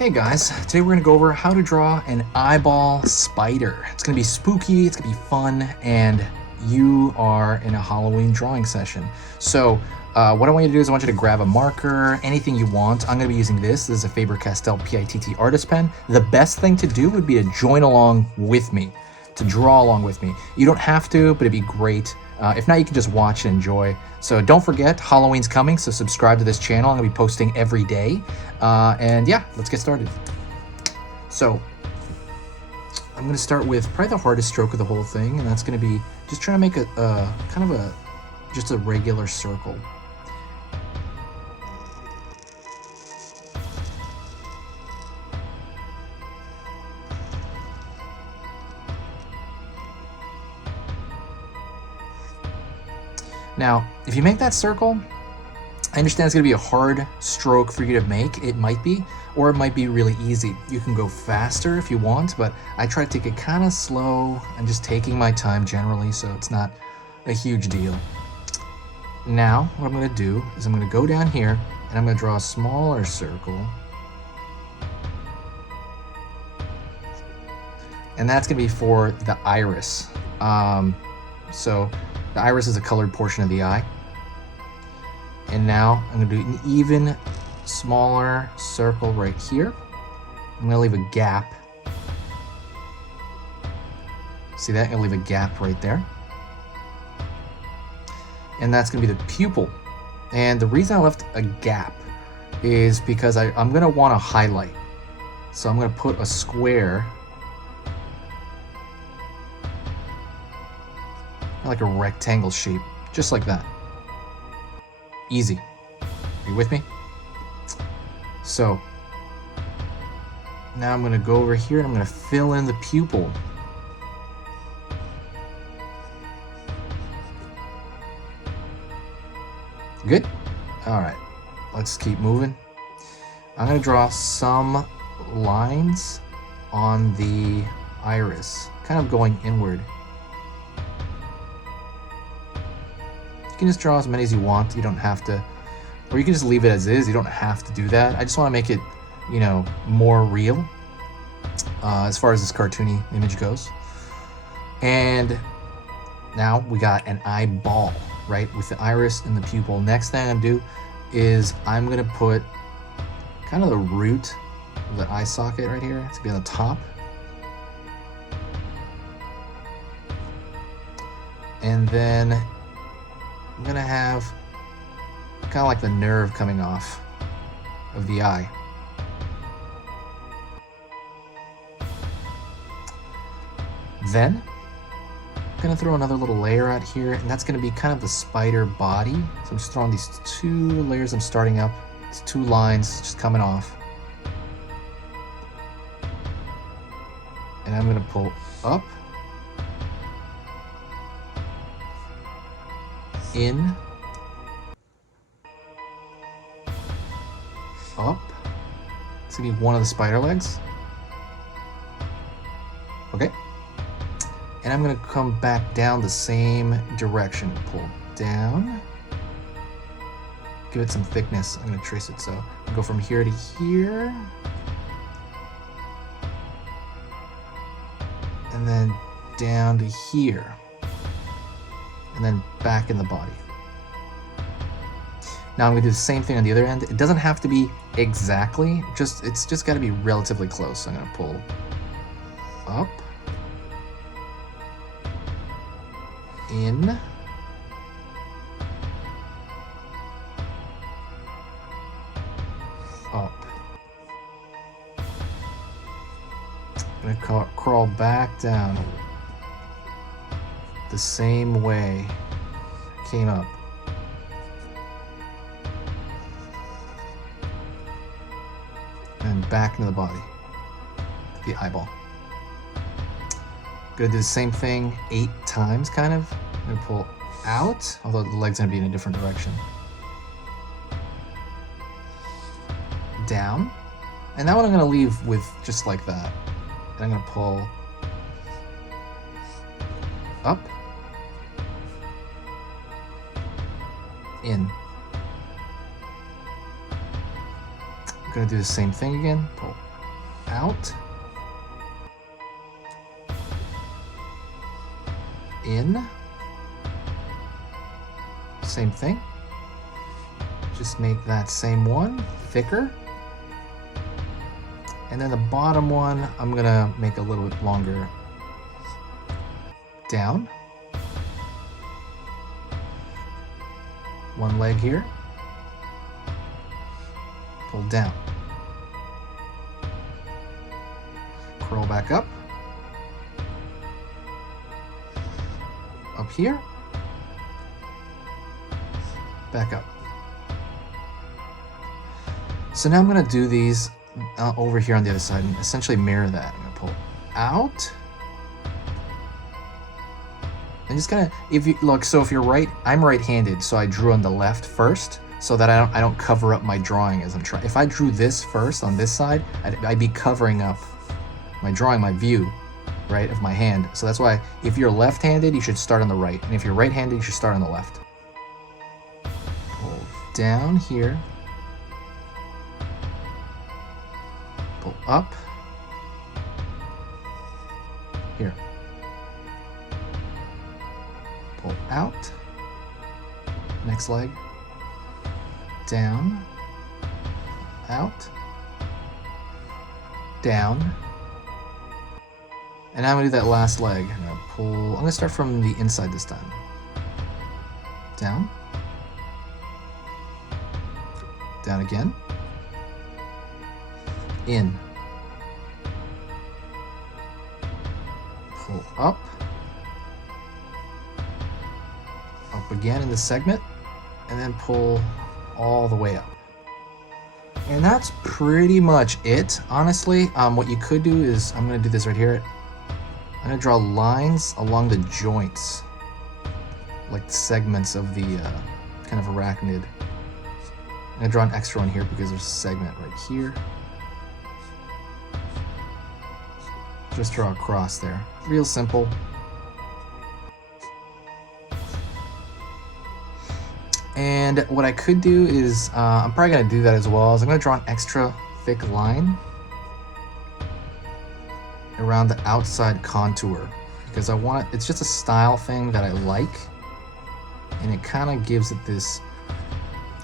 Hey guys, today we're gonna go over how to draw an eyeball spider. It's gonna be spooky, it's gonna be fun, and you are in a Halloween drawing session. So what I want you to do is I want you to grab a marker, anything you want. I'm gonna be using this. This is a Faber-Castell PITT artist pen. The best thing to do would be to join along with me, to draw along with me. You don't have to, but it'd be great. If not, you can just watch and enjoy. So don't forget, Halloween's coming, so subscribe to this channel. I'm gonna be posting every day. And yeah, let's get started. So I'm gonna start with probably the hardest stroke of the whole thing, and that's gonna be just trying to make a kind of just a regular circle. Now, if you make that circle, I understand it's gonna be a hard stroke for you to make. It might be, or it might be really easy. You can go faster if you want, but I try to take it kind of slow and just taking my time generally, so it's not a huge deal. Now, what I'm gonna do is I'm gonna go down here and I'm gonna draw a smaller circle. And that's gonna be for the iris. So the iris is a colored portion of the eye. And now I'm gonna do an even smaller circle right here. I'm gonna leave a gap. See that? I'm gonna leave a gap right there. And that's gonna be the pupil. And the reason I left a gap is because I'm gonna wanna highlight. So I'm gonna put a square, like a rectangle shape, just like that. Easy. Are you with me? So now I'm gonna go over here and I'm gonna fill in the pupil. Good? All right, let's keep moving. I'm gonna draw some lines on the iris, kind of going inward. You can just draw as many as you want. You don't have to, or you can just leave it as is. You don't have to do that. I just want to make it, you know, more real as far as this cartoony image goes. And now we got an eyeball, right, with the iris and the pupil. Next thing I'm gonna do is I'm gonna put kind of the root of the eye socket right here. It's gonna be on the top. And then I'm gonna have kind of like the nerve coming off of the eye. Then I'm gonna throw another little layer out here, and that's gonna be kind of the spider body. So I'm just throwing these two layers. I'm starting up. It's two lines just coming off. And I'm gonna pull up, in, up. It's gonna be one of the spider legs. Okay. And I'm gonna come back down the same direction. Pull down. Give it some thickness. I'm gonna trace it, so I'll go from here to here. And then down to here. And then back in the body. Now I'm gonna do the same thing on the other end. It doesn't have to be exactly, it's just gotta be relatively close. So I'm gonna pull up, in, up. I'm gonna crawl back down the same way I came up. And back into the body, the eyeball. Gonna do the same thing 8 times, kind of. I'm gonna pull out, although the leg's gonna be in a different direction. Down. And that one I'm gonna leave with just like that. And I'm gonna pull up, in. I'm gonna do the same thing again. Pull out, in, same thing. Just make that same one thicker. And then the bottom one, I'm gonna make a little bit longer. Down. One leg here. Pull down. Curl back up. Up here. Back up. So now I'm gonna do these over here on the other side and essentially mirror that. I'm gonna pull out. And just kind of, if you look, so if you're right, I'm right-handed, so I drew on the left first, so that I don't cover up my drawing as I'm trying. If I drew this first on this side, I'd be covering up my drawing, my view, right, of my hand. So that's why if you're left-handed, you should start on the right, and if you're right-handed, you should start on the left. Pull down here. Pull up. Here. Pull out. Next leg. Down. Out. Down. And now I'm gonna do that last leg. I'm gonna pull, I'm gonna start from the inside this time. Down. Down again. In. Pull up. Up again in the segment, and then pull all the way up. And that's pretty much it, honestly. What you could do is, I'm gonna do this right here. I'm gonna draw lines along the joints, like the segments of the kind of arachnid. I'm gonna draw an extra one here because there's a segment right here. Just draw across there. Real simple. And what I could do is, I'm probably gonna do that as well, is I'm gonna draw an extra thick line around the outside contour, because I want it, it's just a style thing that I like, and it kind of gives it this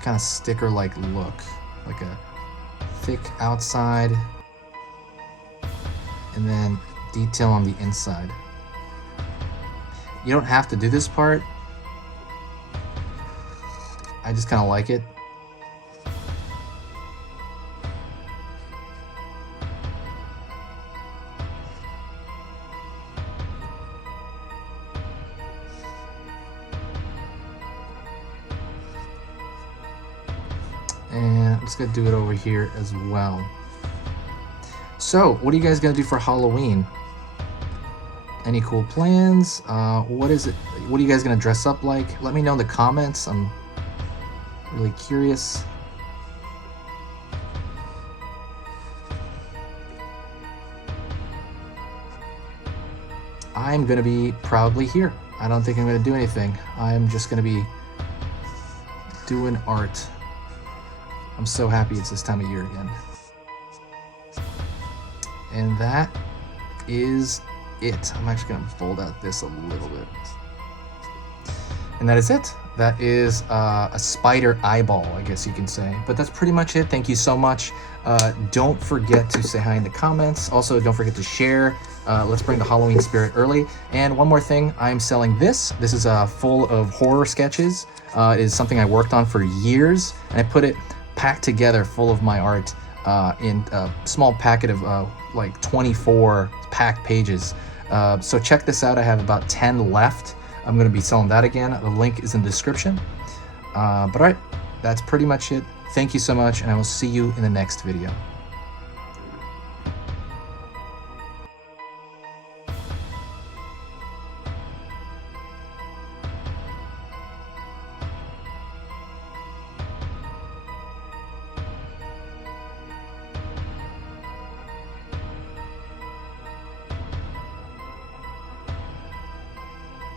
kind of sticker-like look, like a thick outside, and then detail on the inside. You don't have to do this part. I just kind of like it. And I'm just gonna do it over here as well. So, what are you guys gonna do for Halloween? Any cool plans? What is it? What are you guys gonna dress up like? Let me know in the comments. I'm really curious. I'm gonna be proudly here. I don't think I'm gonna do anything. I'm just gonna be doing art. I'm so happy it's this time of year again. And that is it. I'm actually gonna fold out this a little bit. And that is it. That is a spider eyeball, I guess you can say. But that's pretty much it. Thank you so much. Don't forget to say hi in the comments. Also, don't forget to share. Let's bring the Halloween spirit early. And one more thing, I'm selling this. This is full of horror sketches. It is something I worked on for years, and I put it packed together full of my art in a small packet of like 24 packed pages. So check this out. I have about 10 left. I'm going to be selling that again. The link is in the description. But all right, that's pretty much it. Thank you so much, and I will see you in the next video.